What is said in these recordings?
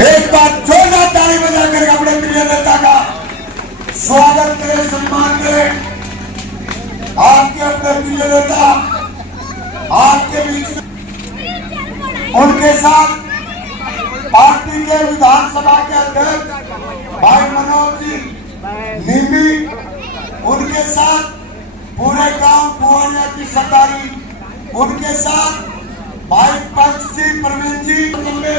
एक बार जोरदार ताली बजाकर अपने प्रिय नेता का स्वागत करें, सम्मान करें। आपके अपने प्रिय नेता आपके बीच में, उनके साथ पार्टी के विधानसभा के अध्यक्ष भाई मनोज जी नीमी, उनके साथ पूरे गांव पुआनिया की सरदारी, उनके साथ भाई पंच जी प्रवीण जी लंबे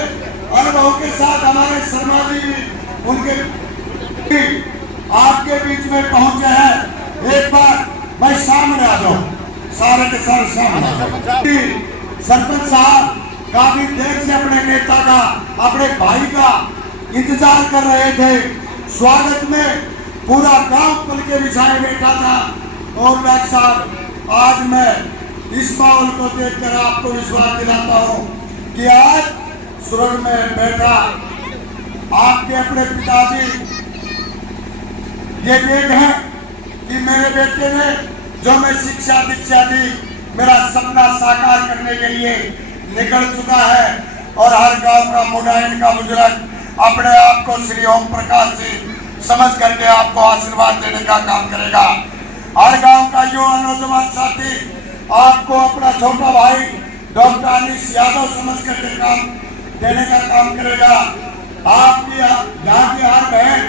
अनुभव के साथ हमारे शर्मा जी भी उनके आपके बीच में पहुंचे हैं। एक बार भाई सामने आ जाओ, सारे के सारे सामने आ जाओ। सरपंच साहब काफी देर से अपने नेता का, अपने भाई का इंतजार कर रहे थे। स्वागत में पूरा गांव पुल के बिछाए बैठा था। और भाई साहब, आज मैं इस माहौल को देखकर आपको विश्वास दिलाता हूं कि आज स्वर्ग में बैठा आपके अपने पिताजी ये देख है कि मेरे बेटे ने जो मैं शिक्षा दीक्षा दी, मेरा सपना साकार करने के लिए निकल चुका है। और हर गांव का मुडाइन का बुजुर्ग अपने आप को श्री ओम प्रकाश जी समझ करके आपको आशीर्वाद देने का काम करेगा। हर गांव का युवा नौजवान साथी आपको अपना छोटा भाई डॉक्टर अनिश यादव समझ करके काम देने का काम करेगा। आपकी यहाँ की हर बहन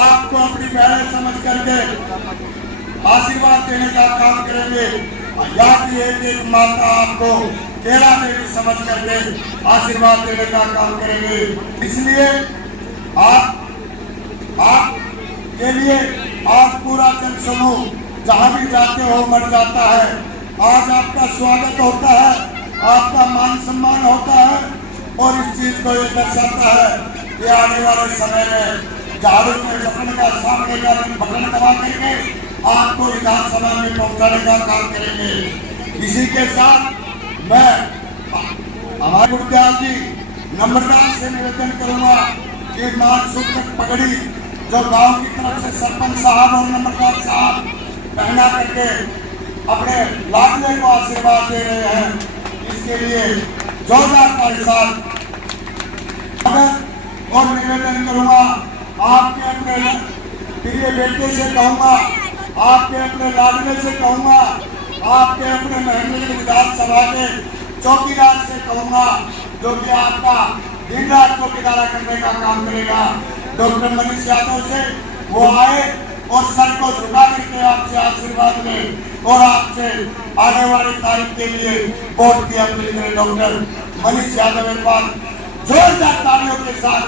आपको अपनी बहन समझ करके आशीर्वाद देने का काम करेंगे। यहाँ की एक एक माता आपको केला देवी समझ करके आशीर्वाद देने का काम करेंगे। इसलिए आप के लिए आज पूरा जन समूह जहाँ भी जाते हो मर जाता है। आज आपका स्वागत होता है, आपका मान सम्मान होता है। और इस चीज को ये दर्शाता है कि आने वाले समय में झाड़ू में जपन का सामने का बटन दबा करके आपको विधानसभा में पहुंचाने का काम करेंगे। इसी के साथ मैं हमारे गुरुदयाल जी नम्रता से निवेदन करूंगा कि मान सूत्र पगड़ी जो गांव की तरफ से सरपंच साहब और नम्रता साहब पहना करके अपने लाडले को आशीर्वाद दे रहे हैं, इसके लिए जोरदार ताली साथ और निवेदन करूंगा। आपके अपने प्रिय बेटे से कहूंगा, आपके अपने लाडले से कहूंगा, आपके अपने महंगे विधानसभा के चौकीदार से कहूंगा, जो कि आपका दिन रात चौकीदारा करने का काम करेगा, डॉक्टर मनीष यादव से वो आए और सर को झुका करके आपसे आशीर्वाद लें और आपसे आने वाली तारीख के लिए वोट की अपील करें। डॉक्टर मनीष यादव एक बार जोरदार तालियों के साथ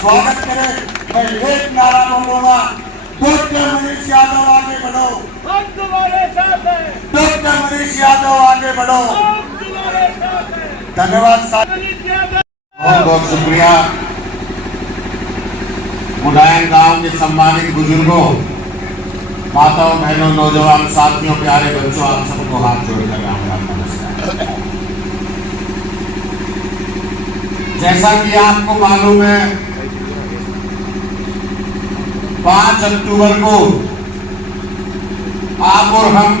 स्वागत करें। मैं एक नारा बोलूंगा, डॉक्टर मनीष यादव आगे बढ़ो, हम तुम्हारे साथ हैं, डॉक्टर मनीष यादव आगे बढ़ो। हम तुम्हारे साथ हैं। धन्यवाद साहब, बहुत बहुत शुक्रिया। मुडायन गांव के सम्मानित बुजुर्गों, माताओं, बहनों, नौजवान साथियों, प्यारे बच्चों, आप सबको हाथ जोड़कर राम नमस्कार। जैसा कि आपको मालूम है, 5 अक्टूबर को आप और हम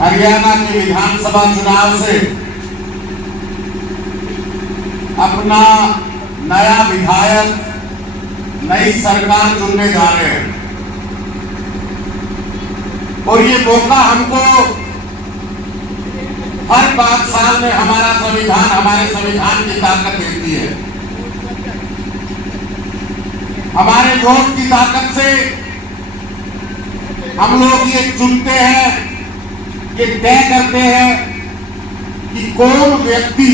हरियाणा के विधानसभा चुनाव से अपना नया विधायक, नई सरकार चुनने जा रहे हैं। और ये मौका हमको हर 5 साल में हमारे संविधान की ताकत देती है। हमारे वोट की ताकत से हम लोग ये चुनते हैं, ये तय करते हैं कि कौन व्यक्ति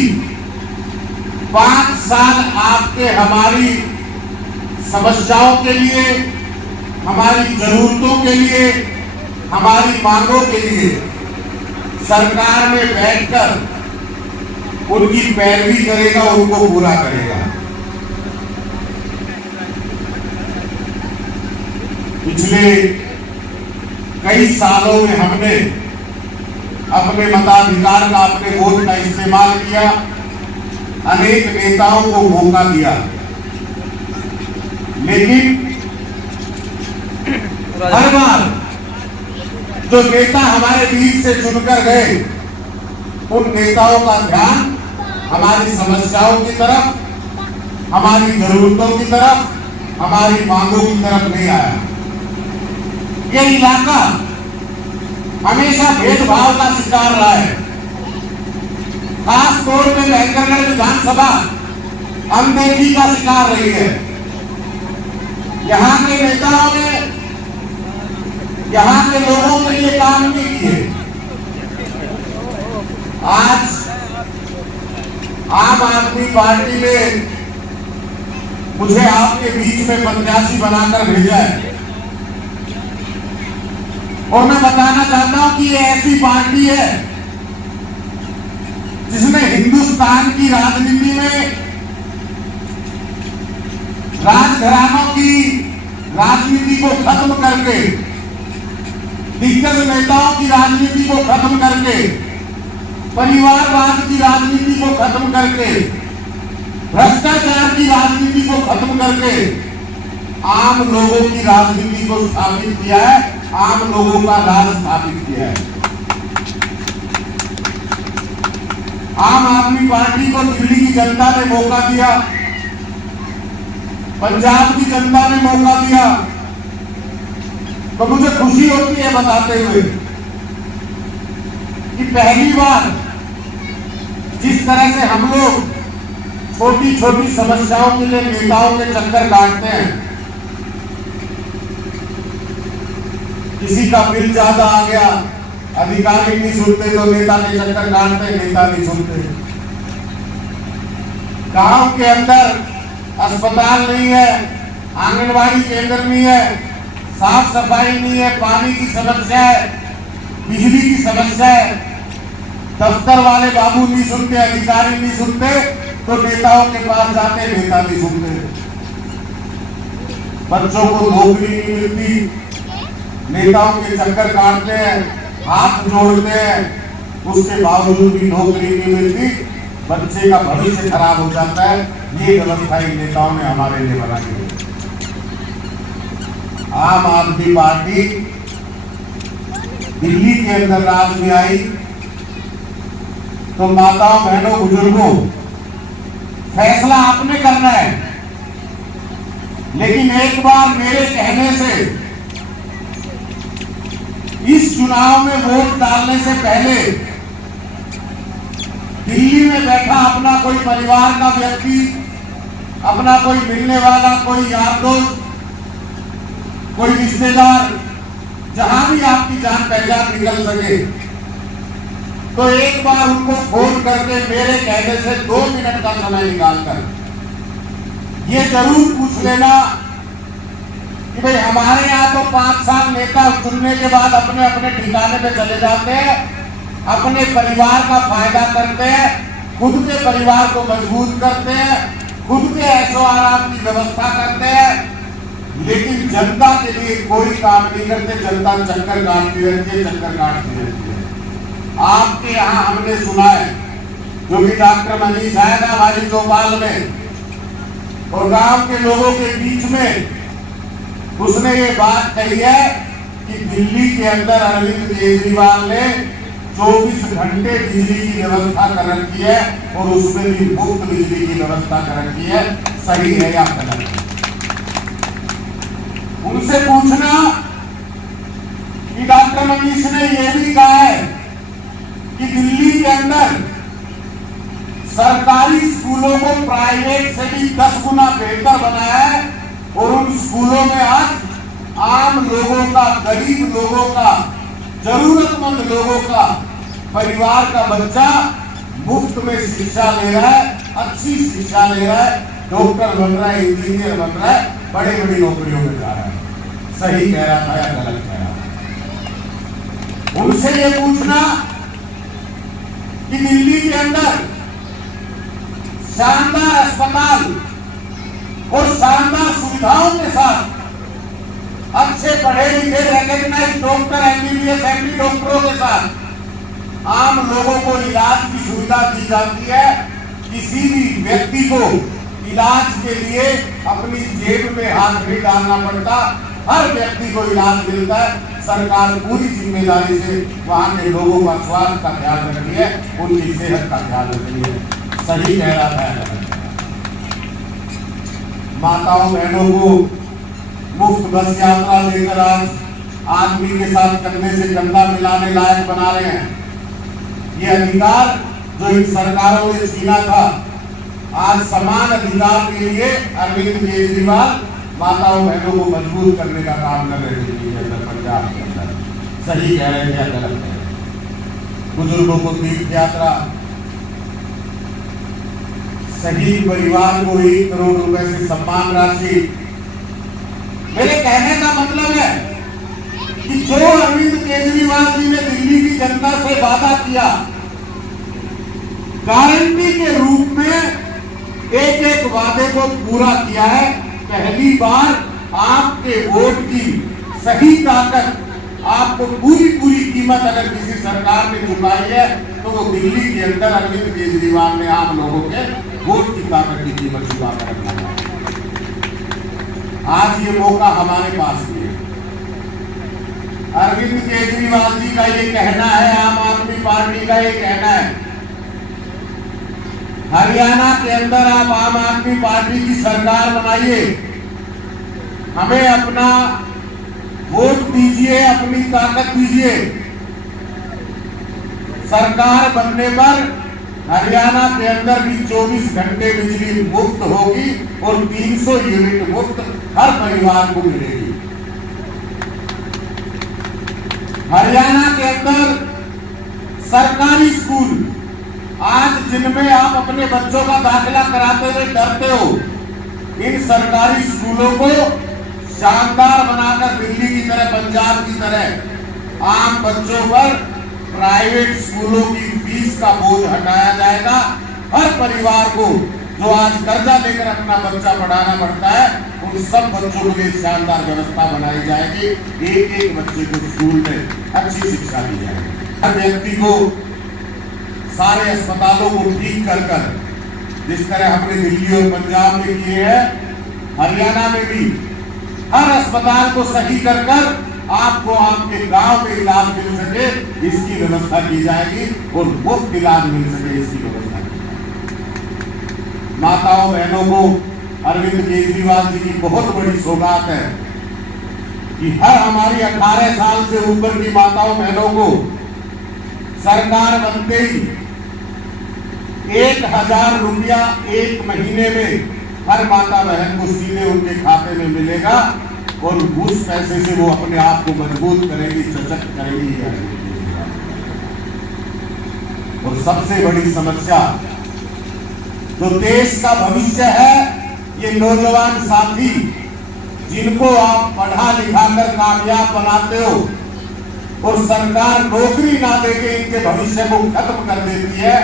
5 साल आपके हमारी समस्याओं के लिए, हमारी जरूरतों के लिए, हमारी मांगों के लिए सरकार में बैठकर उनकी पैरवी करेगा, उनको पूरा करेगा। पिछले कई सालों में हमने अपने मताधिकार का, अपने वोट का इस्तेमाल किया, अनेक नेताओं को मौका दिया, लेकिन हर बार जो नेता हमारे बीच से चुनकर गए, उन नेताओं का ध्यान हमारी समस्याओं की तरफ, हमारी जरूरतों की तरफ, हमारी मांगों की तरफ नहीं आया। ये इलाका हमेशा भेदभाव का शिकार रहा है। खास तौर पे लहकरगढ़ विधानसभा अनदेखी का शिकार रही है। यहाँ के नेताओं ने यहाँ के लोगों के लिए काम नहीं किए। आज आम आदमी पार्टी ने मुझे आपके बीच में प्रत्याशी बनाकर भेजा है और मैं बताना चाहता हूं कि ये ऐसी पार्टी है जिसने हिंदुस्तान की राजनीति में राजघरानों की राजनीति को खत्म करके, दिग्गज नेताओं की राजनीति को खत्म करके, परिवारवाद की राजनीति को खत्म करके, भ्रष्टाचार की राजनीति को खत्म करके आम लोगों की राजनीति को स्थापित किया है, आम लोगों का राज स्थापित किया है। आम आदमी पार्टी को दिल्ली की जनता ने मौका दिया, पंजाब की जनता ने मौका दिया, तो मुझे खुशी होती है बताते हुए कि पहली बार जिस तरह से हम लोग छोटी छोटी समस्याओं के लिए नेताओं के चक्कर काटते हैं, किसी का बिल ज्यादा आ गया, अधिकारी नहीं सुनते तो नेता के चक्कर काटते, नेता नहीं सुनते। गांव के अंदर अस्पताल नहीं है, आंगनबाड़ी केंद्र नहीं है, साफ सफाई नहीं है, पानी की समस्या है, बिजली की समस्या है, दफ्तर वाले बाबू नहीं सुनते, अधिकारी नहीं सुनते, तो नेताओं के पास जाते, नेता नहीं सुनते। बच्चों को नौकरी नहीं मिलती, नेताओं के चक्कर काटते हैं, हाथ जोड़ते हैं, उसके बावजूद भी नौकरी नहीं मिलती, बच्चे का भविष्य खराब हो जाता है। ये व्यवस्था इन नेताओं ने हमारे लिए बनाई है। आम आदमी पार्टी दिल्ली के अंदर राज में आई तो माताओं, बहनों, बुजुर्गों, फैसला आपने करना है, लेकिन एक बार मेरे कहने से इस चुनाव में वोट डालने से पहले दिल्ली में बैठा अपना कोई परिवार का व्यक्ति, अपना कोई मिलने वाला, कोई यार दोस्त, कोई रिश्तेदार, जहां भी आपकी जान पहचान निकल सके, तो एक बार उनको फोन करके मेरे कहने से 2 मिनट का समय निकालकर ये जरूर पूछ लेना कि भाई हमारे यहाँ तो 5 साल नेता चुनने के बाद अपने अपने ठिकाने पे चले जाते हैं, अपने परिवार का फायदा करते हैं, खुद के परिवार को मजबूत करते हैं, खुद के ऐशो आराम की व्यवस्था करते हैं, लेकिन जनता के लिए कोई काम नहीं करते। जनता चक्कर काटती रहती है, चक्कर काटती रहती है। आपके यहाँ हमने सुना है, जो कि डॉक्टर मनीष आया था हमारी चौपाल में और गांव के लोगों के बीच में, उसने ये बात कही है कि दिल्ली के अंदर अरविंद केजरीवाल ने 24 घंटे बिजली की व्यवस्था कर रखी है और उसमें भी मुफ्त बिजली की व्यवस्था कर रखी है। सही है या गलत है? उनसे पूछना कि डॉक्टर मनीष ने यह भी कहा है कि दिल्ली के अंदर सरकारी स्कूलों को प्राइवेट से भी 10 गुना बेहतर बनाया है और उन स्कूलों में आज आम लोगों का, गरीब लोगों का, जरूरतमंद लोगों का, परिवार का बच्चा मुफ्त में शिक्षा ले रहा है, अच्छी शिक्षा ले रहा है, डॉक्टर बन रहा है, इंजीनियर बन रहा है, बड़ी बड़ी नौकरियों में जा रहा है। सही कह रहा था या गलत कह रहा था? उनसे ये पूछना कि दिल्ली के अंदर शानदार अस्पताल और शानदार सुविधाओं के साथ अच्छे पढ़े लिखे रिकॉग्नाइज्ड डॉक्टर, एमबीबीएस, एमडी डॉक्टरों के साथ आम लोगों को इलाज की सुविधा दी जाती है। किसी भी व्यक्ति को इलाज के लिए अपनी जेब में हाथ नहीं डालना पड़ता, हर व्यक्ति को इलाज मिलता है। सरकार पूरी जिम्मेदारी से वहां के लोगों का स्वास्थ्य का ख्याल रख रही है, उनकी सेहत का ख्याल रख रही है। सही कह रहा था। माताओं बहनों को मुफ्त बस यात्रा लेकर आज आदमी के साथ कंधे से कंधा मिलाने लायक बना रहे हैं। ये अधिकार जो इन सरकारों ने छीना था, आज समान अधिकार के लिए अरविंद केजरीवाल माताओं बहनों को मजबूर करने का काम कर रहे थे पंजाब के अंदर। सही कह रहे हैं, गलत है। बुजुर्गों को तीर्थ यात्रा, शहीद परिवार को 1 करोड़ रुपए से सम्मान राशि। मेरे कहने का मतलब है कि जो अरविंद केजरीवाल जी ने दिल्ली की जनता से वादा किया, गारंटी के रूप में एक एक वादे को पूरा किया है। पहली बार आपके वोट की सही ताकत, आपको पूरी कीमत अगर किसी सरकार ने चुकाई है तो वो दिल्ली के अंदर अरविंद केजरीवाल ने आम लोगों के वोट की ताकत की कीमत चुका कर रखा है। आज ये मौका हमारे पास भी है। अरविंद केजरीवाल जी का ये कहना है, आम आदमी पार्टी का ये कहना है, हरियाणा के अंदर आप आम आदमी पार्टी की सरकार बनाइए, हमें अपना वोट दीजिए, अपनी ताकत दीजिए। सरकार बनने पर हरियाणा के अंदर भी 24 घंटे बिजली मुफ्त होगी और 300 यूनिट मुफ्त हर परिवार को मिलेगी। हरियाणा के अंदर सरकारी स्कूल, आज जिनमें आप अपने बच्चों का दाखिला कराते हुए डरते हो, इन सरकारी स्कूलों को शानदार बनाकर दिल्ली की तरह, पंजाब की तरह आम बच्चों पर प्राइवेट स्कूलों की फीस का बोझ हटाया जाएगा। हर परिवार को जो आज कर्जा लेकर अपना बच्चा पढ़ाना पड़ता है, उन सब बच्चों के लिए शानदार व्यवस्था बनाई जाएगी। एक एक बच्चे को स्कूल में अच्छी शिक्षा दी जाएगी। हर व्यक्ति को सारे अस्पतालों को ठीक कर कर, जिस तरह हमने दिल्ली और पंजाब में किए हैं, हरियाणा में भी हर अस्पताल को सही कर कर आपको आपके गांव में इलाज मिल सके, इसकी व्यवस्था की जाएगी और मुफ्त इलाज मिल सके, इसकी व्यवस्था की जाएगी। माताओं बहनों को अरविंद केजरीवाल जी की बहुत बड़ी सौगात है कि हर हमारी 18 साल से ऊपर की माताओं बहनों को सरकार बनते ही 1000 रुपया 1 महीने में हर माता बहन को सीधे उनके खाते में मिलेगा और उस पैसे से वो अपने आप को मजबूत करेगी, सशक्त करेगी। और सबसे बड़ी समस्या जो देश का भविष्य है, ये नौजवान साथी जिनको आप पढ़ा लिखा कर कामयाब बनाते हो और सरकार नौकरी ना देके इनके भविष्य को खत्म कर देती है,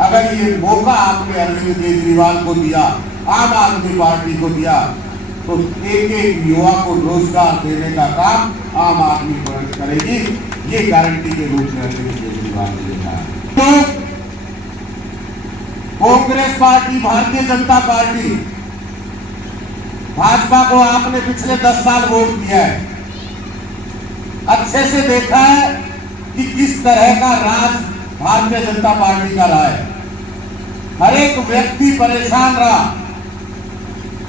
अगर ये मौका आपने अरविंद केजरीवाल को दिया, आम आदमी पार्टी को दिया, तो एक एक युवा को रोजगार देने का काम आम आदमी पार्टी करेगी। ये गारंटी के रूप में अरविंद केजरीवाल ने कहा। तो कांग्रेस पार्टी, भारतीय जनता पार्टी, भाजपा को आपने पिछले 10 साल वोट दिया है, अच्छे से देखा है कि किस तरह का राज भारतीय जनता पार्टी का रहा है। हर एक व्यक्ति परेशान रहा,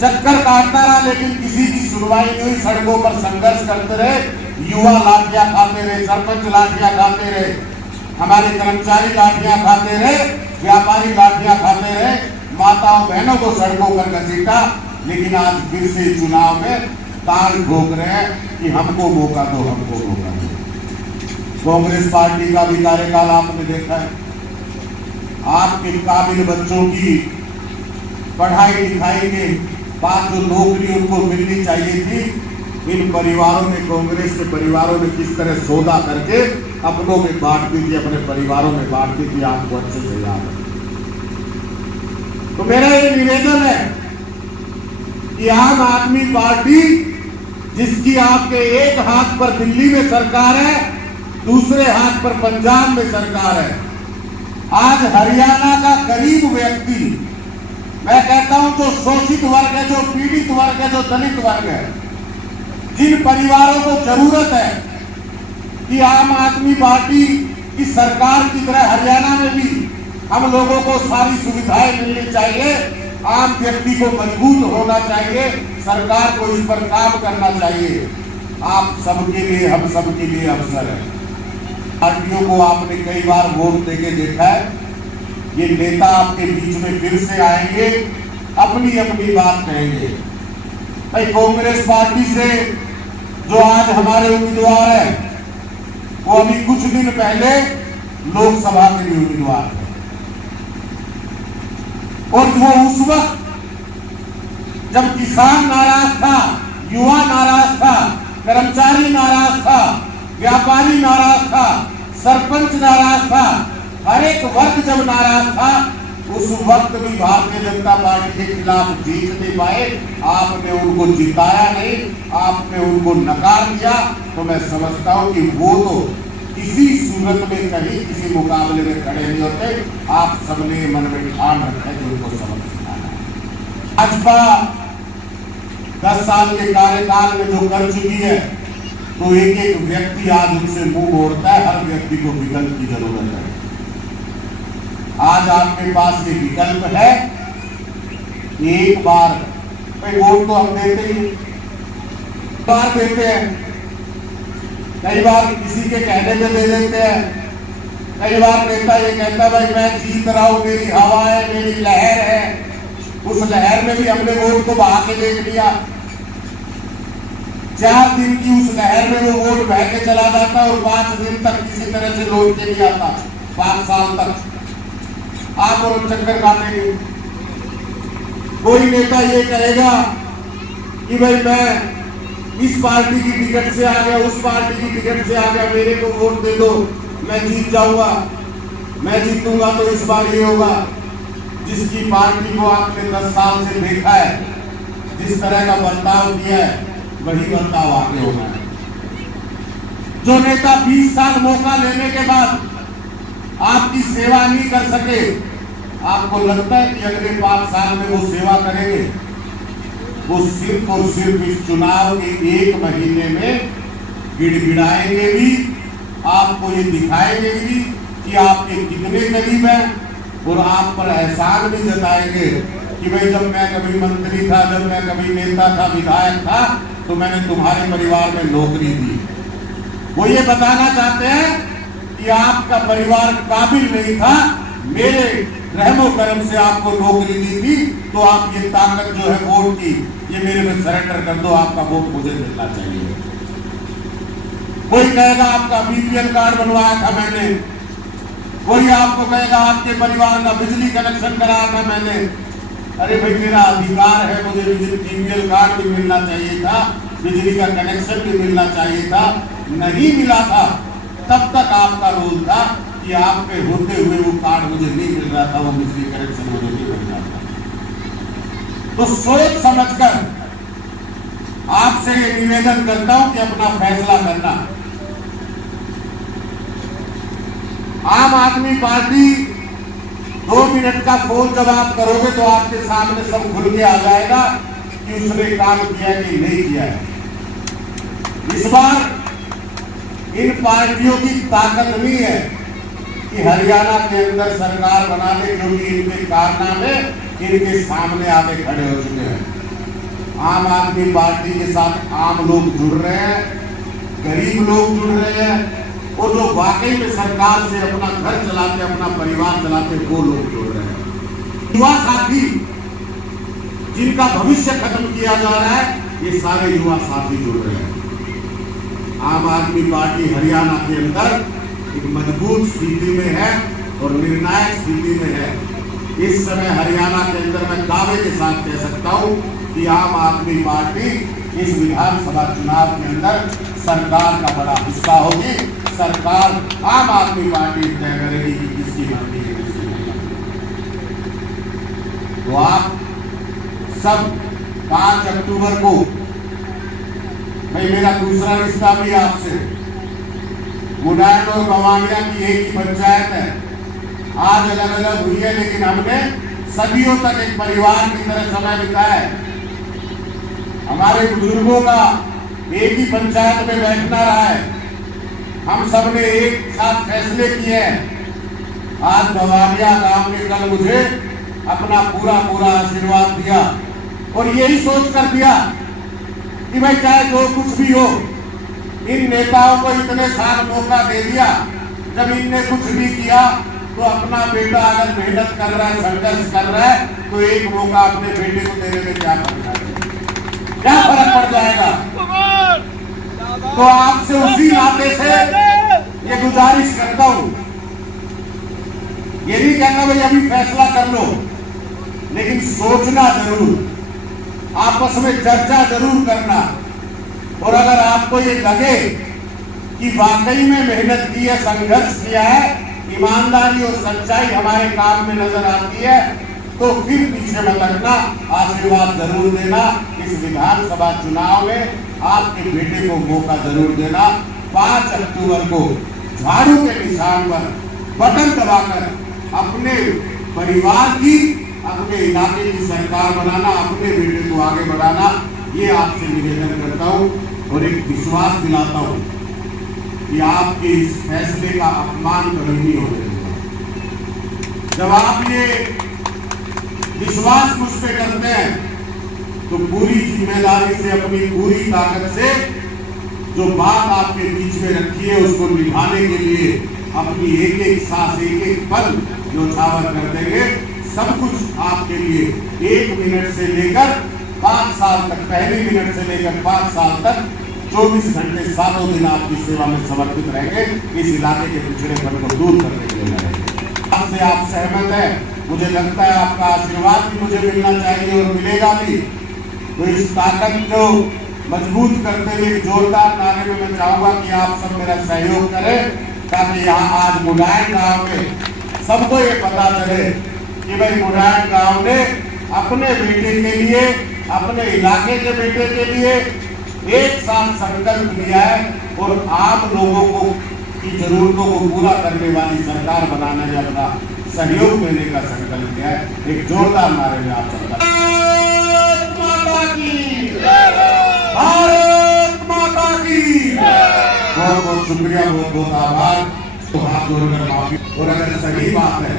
चक्कर काटता रहा, लेकिन किसी की सुनवाई नहीं हुई। सड़कों पर संघर्ष करते रहे, युवा लाठियां खाते रहे, सरपंच लाठियां खाते रहे, हमारे कर्मचारी लाठियां खाते रहे, व्यापारी लाठियां खाते रहे, माताओं बहनों को सड़कों पर घसीटा। लेकिन आज फिर से चुनाव में ताल ठोक रहे हैं कि हमको मौका दो, हमको मौका दो। कांग्रेस पार्टी का भी कार्यकाल आपने देखा है। आपके काबिल बच्चों की पढ़ाई लिखाई के बाद जो नौकरी उनको मिलनी चाहिए थी, इन परिवारों ने, कांग्रेस के परिवारों ने किस तरह सौदा करके अपनों में बांट दी थी, अपने परिवारों में बांट दी थी, आपको अच्छे से याद है। तो मेरा ये निवेदन है कि आम आदमी पार्टी, जिसकी आपके एक हाथ पर दिल्ली में सरकार है, दूसरे हाथ पर पंजाब में सरकार है, आज हरियाणा का गरीब व्यक्ति, मैं कहता हूं जो शोषित वर्ग है, जो पीड़ित वर्ग है, जो दलित वर्ग है, जिन परिवारों को जरूरत है कि आम आदमी पार्टी की सरकार की तरह हरियाणा में भी हम लोगों को सारी सुविधाएं मिलनी चाहिए, आम व्यक्ति को मजबूत होना चाहिए, सरकार को इस पर काम करना चाहिए। आप सबके लिए, हम सबके लिए अवसर है। पार्टियों को आपने कई बार वोट देके देखा है, ये नेता आपके बीच में फिर से आएंगे, अपनी अपनी बात कहेंगे। भाई कांग्रेस पार्टी से जो आज हमारे उम्मीदवार है, वो अभी कुछ दिन पहले लोकसभा के लिए उम्मीदवार थे, और वो उस वक्त जब किसान नाराज था, युवा नाराज था, कर्मचारी नाराज था, व्यापारी नाराज था, सरपंच नाराज था, हर एक वर्ग जब नाराज था, उस वक्त भी भारतीय जनता पार्टी के खिलाफ जीत नहीं पाए। आपने उनको जिताया नहीं, आपने उनको नकार दिया। तो मैं समझता हूं कि वो तो किसी सूरत में कहीं किसी मुकाबले में खड़े नहीं होते। आप सबने मन में ठान रखा है कि उनको सबक सिखाना है। भाजपा 10 साल के कार्यकाल में जो कर चुकी है, तो एक एक व्यक्ति आज उनसे मुंह मोड़ता है। हर व्यक्ति को विकल्प की जरूरत है। आज आपके पास ये विकल्प है, एक बार वोट तो हम देते ही बार देते हैं, कई बार किसी के कहने पे दे देते हैं, कई बार नेता ये कहता है भाई मैं जीत रहा हूं, मेरी हवा है, मेरी लहर है। उस लहर में भी हमने वोट को बहा के देख लिया। 4 दिन की उस लहर में वो वोट बह के चला जाता और 5 दिन तक किसी तरह से लौट के नहीं आता। 5 साल तक आप और चक्कर काटेंगे। कोई नेता ये कहेगा कि भाई मैं इस पार्टी की टिकट से आ गया, उस पार्टी की टिकट से आ गया, मेरे को वोट दे दो, मैं जीत जाऊंगा, मैं जीतूंगा तो इस बार ये होगा। जिसकी पार्टी को आपने 10 साल से देखा है, जिस तरह का बर्ताव किया है, वही बर्ताव आगे होना है। जो नेता 20 साल मौका लेने के बाद आपकी सेवा नहीं कर सके, आपको लगता है कि अगले 5 साल में वो सेवा करेंगे? वो सिर्फ और सिर्फ इस चुनाव के 1 महीने में गिड़गिड़ाएंगे भी, आपको ये दिखाएंगे भी कि आपके कितने करीब हैं, और आप पर एहसान भी जताएंगे कि भाई जब मैं कभी मंत्री था, जब मैं कभी नेता था, विधायक था, तो मैंने तुम्हारे परिवार में नौकरी दी। वो ये बताना चाहते हैं कि आपका परिवार काबिल नहीं था, मेरे रहमो करम से आपको नौकरी दी थी, तो आप ये ताकत जो है वोट की, ये मेरे में सरेंडर कर दो, आपका वोट मुझे मिलना चाहिए। कोई कहेगा आपका बीपीएल कार्ड बनवाया था मैंने, कोई आपको कहेगा आपके परिवार का बिजली कनेक्शन कराया था मैंने। अरे भाई मेरा अधिकार है, मुझे बीपीएल कार्ड भी मिलना चाहिए था, बिजली का कनेक्शन भी मिलना चाहिए था, नहीं मिला था। तब तक आपका रोल था कि आपके होते हुए वो कार्ड मुझे नहीं मिल रहा था, वो बिजली कनेक्शन मुझे नहीं मिल रहा था। तो सोच समझकर आपसे ये निवेदन करता हूं कि अपना फैसला करना। आम आदमी पार्टी 2 मिनट का फोन जब आप करोगे तो आपके सामने सब खुल के आ जाएगा कि उसने काम किया कि नहीं किया है। इस बार इन पार्टियों की ताकत नहीं है कि हरियाणा के अंदर सरकार बना ले, क्योंकि इनके कारनामे इनके सामने आके खड़े हो चुके हैं। आम आदमी पार्टी के साथ आम लोग जुड़ रहे हैं, गरीब लोग जुड़ रहे हैं, और जो वाकई में सरकार से अपना घर चलाते, अपना परिवार चलाते, वो लोग जुड़ रहे हैं। युवा साथी जिनका भविष्य खत्म किया जा रहा है, ये सारे युवा साथी जुड़ रहे हैं। आम आदमी पार्टी हरियाणा के अंदर एक मजबूत स्थिति में है और निर्णायक स्थिति में है। इस समय हरियाणा के अंदर मैं दावे के साथ कह सकता हूं कि आम आदमी पार्टी इस विधानसभा चुनाव के अंदर सरकार का बड़ा हिस्सा होगी। सरकार आम आदमी पार्टी तय करेगी कि किसकी बनती है, किसकी नहीं। तो आप सब 5 अक्टूबर को, भाई मेरा दूसरा रिश्ता भी आपसे, मुडायन और बवानिया की एक ही पंचायत है, आज अलग अलग हुई है, लेकिन हमने सदियों तक एक परिवार की तरह समय बिताया है। हमारे बुजुर्गों का एक ही पंचायत में बैठना रहा है। हम सबने एक साथ फैसले किए हैं आज गवारिया गांव ने कल मुझे अपना पूरा आशीर्वाद दिया और यही सोच कर दिया कि भाई चाहे जो कुछ भी हो, इन नेताओं को इतने साल मौका दे दिया, जब इनने कुछ भी किया तो अपना बेटा अगर मेहनत कर रहा है, संघर्ष कर रहा है, तो एक मौका अपने बेटे को देने में क्या फर्क है, क्या फर्क पड़ जाएगा। तो आपसे उसी नाते से ये गुजारिश करता हूं, ये नहीं कहना भाई अभी फैसला कर लो, लेकिन सोचना जरूर, आपस में चर्चा जरूर करना। और अगर आपको ये लगे कि वाकई में मेहनत की है, संघर्ष किया है, ईमानदारी और सच्चाई हमारे काम में नजर आती है, तो फिर पीछे मत हटना, आशीर्वाद जरूर देना। इस विधानसभा चुनाव में आपके बेटे को मौका जरूर देना। 5 अक्टूबर को झाड़ू के निशान पर बटन दबाकर अपने परिवार की, अपने इलाके की सरकार बनाना, अपने बेटे को आगे बढ़ाना, ये आपसे निवेदन करता हूं और एक विश्वास दिलाता हूं कि आपके इस फैसले का अपमान कभी नहीं होने देगा। जब आप ये विश्वास मुझ पे करते हैं तो पूरी जिम्मेदारी से, अपनी पूरी ताकत से जो बात आपके बीच में रखी है उसको निभाने के लिए अपनी एक एक सांस, एक एक पल न्यौछावर कर देंगे। सब कुछ आपके लिए 1 मिनट से लेकर 5 साल तक, पहले मिनट से लेकर 5 साल तक 24 घंटे 7 दिन आपकी सेवा में समर्पित रहेंगे। इस इलाके के पिछड़ेपन को दूर करने के लिए रहेंगे। आपसे आप सहमत है, मुझे लगता है आपका आशीर्वाद भी मुझे मिलना चाहिए और मिलेगा भी। तो इस ताकत को मजबूत करते हुए एक जोरदार नारे में मैं चाहूंगा कि आप सब मेरा सहयोग करें, ताकि यहाँ आज मुडायन गांव में सबको ये पता चले कि भाई मुडायन गांव ने अपने बेटे के लिए, अपने इलाके के बेटे के लिए एक साथ संकल्प लिया है और आम लोगों को की जरूरतों को पूरा करने वाली सरकार बनाने में अपना सहयोग देने का संकल्प किया है। एक जोरदार नारे में आप सरकार। भारत माता की, भारत माता की। बहुत बहुत शुक्रिया, बहुत बहुत आभार। तो हाथ जोड़कर माफी, और अगर सही बात है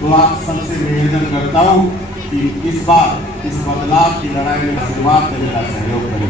तो आप सबसे निवेदन करता हूँ कि इस बार इस बदलाव की लड़ाई में शुरुआत में मेरा सहयोग करें।